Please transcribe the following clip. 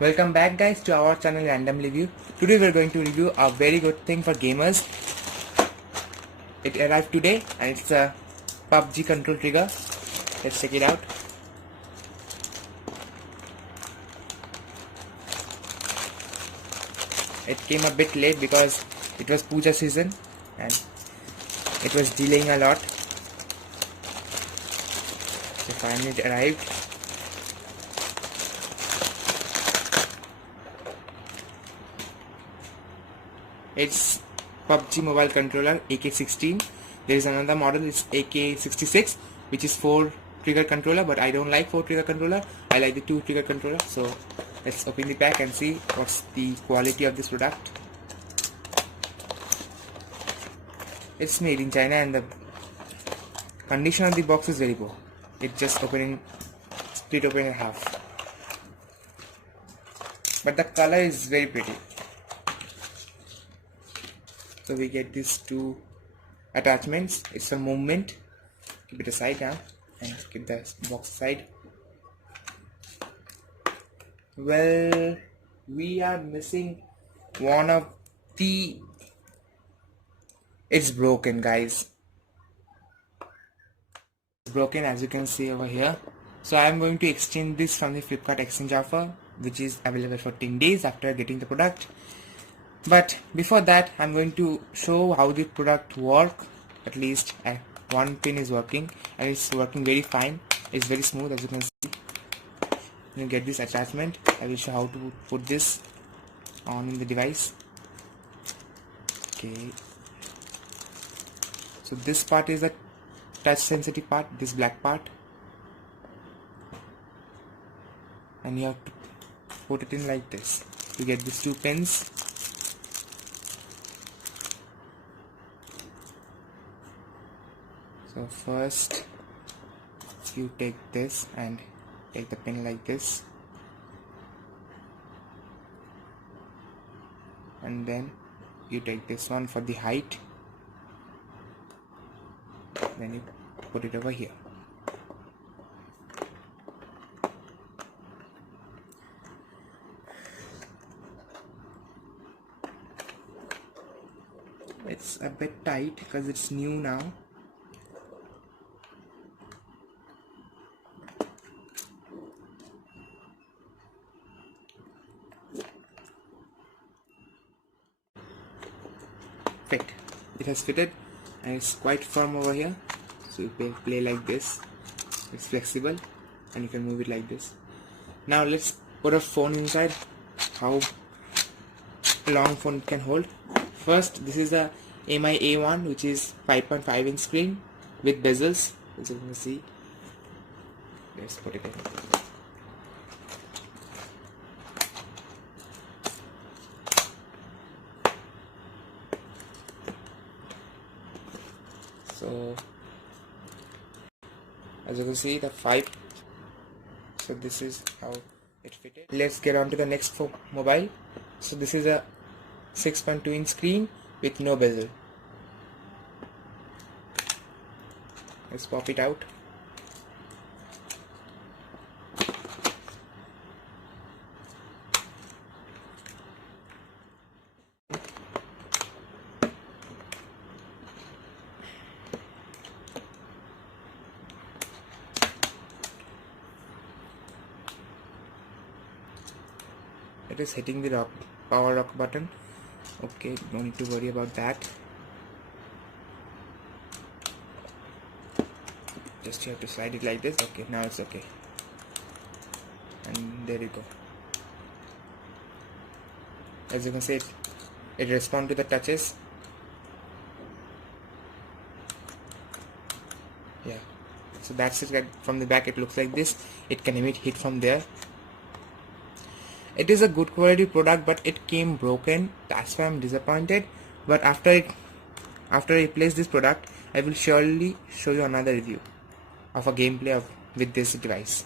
Welcome back guys to our channel Random Review. Today we are going to review a very good thing for gamers. It arrived today and it's a PUBG control trigger. Let's check it out. It came a bit late because it was Puja season and it was delaying a lot. So finally it arrived. It's PUBG mobile controller AK-16. There is another model, it's AK-66, which is 4 trigger controller, but I don't like 4 trigger controller. I like the 2 trigger controller. So let's open the pack and see what's the quality of this product. It's made in China and the condition of the box is very poor. It's just split open in half. But the color is very pretty. So we get these 2 attachments. It's a movement. Keep it aside now and keep the box aside. Well, we are missing one of the... It's broken, guys. It's broken, as you can see over here. So I am going to exchange this from the Flipkart exchange offer, which is available for 10 days after getting the product. But before that, I'm going to show how the product works. At least one pin is working and it's working very fine. It's very smooth, as you can see. You get this attachment. I will show how to put this on in the device. Okay. So this part is the touch sensitive part, this black part. And you have to put it in like this. You get these 2 pins. So first you take this and take the pin like this, and then you take this one for the height, then you put it over here. It's a bit tight because it's new now. Fit. It has fitted and it's quite firm over here. So you play like this. It's flexible and you can move it like this. Now let's put a phone inside. How long phone it can hold. First, this is the MI A1, which is 5.5 inch screen with bezels, as you can see. Let's put it in. So as you can see, the 5. So this is how it fitted. Let's get on to the next mobile. So this is a 6.2 inch screen with no bezel. Let's pop it out. It is hitting the power rock button. Okay, no need to worry about that. Just you have to slide it like this. Okay, now it's okay. And there you go. As you can see, it responds to the touches. Yeah. So that's it. From the back, it looks like this. It can emit heat from there. It is a good quality product, but it came broken. That's why I'm disappointed. But after I replace this product, I will surely show you another review of a gameplay with this device.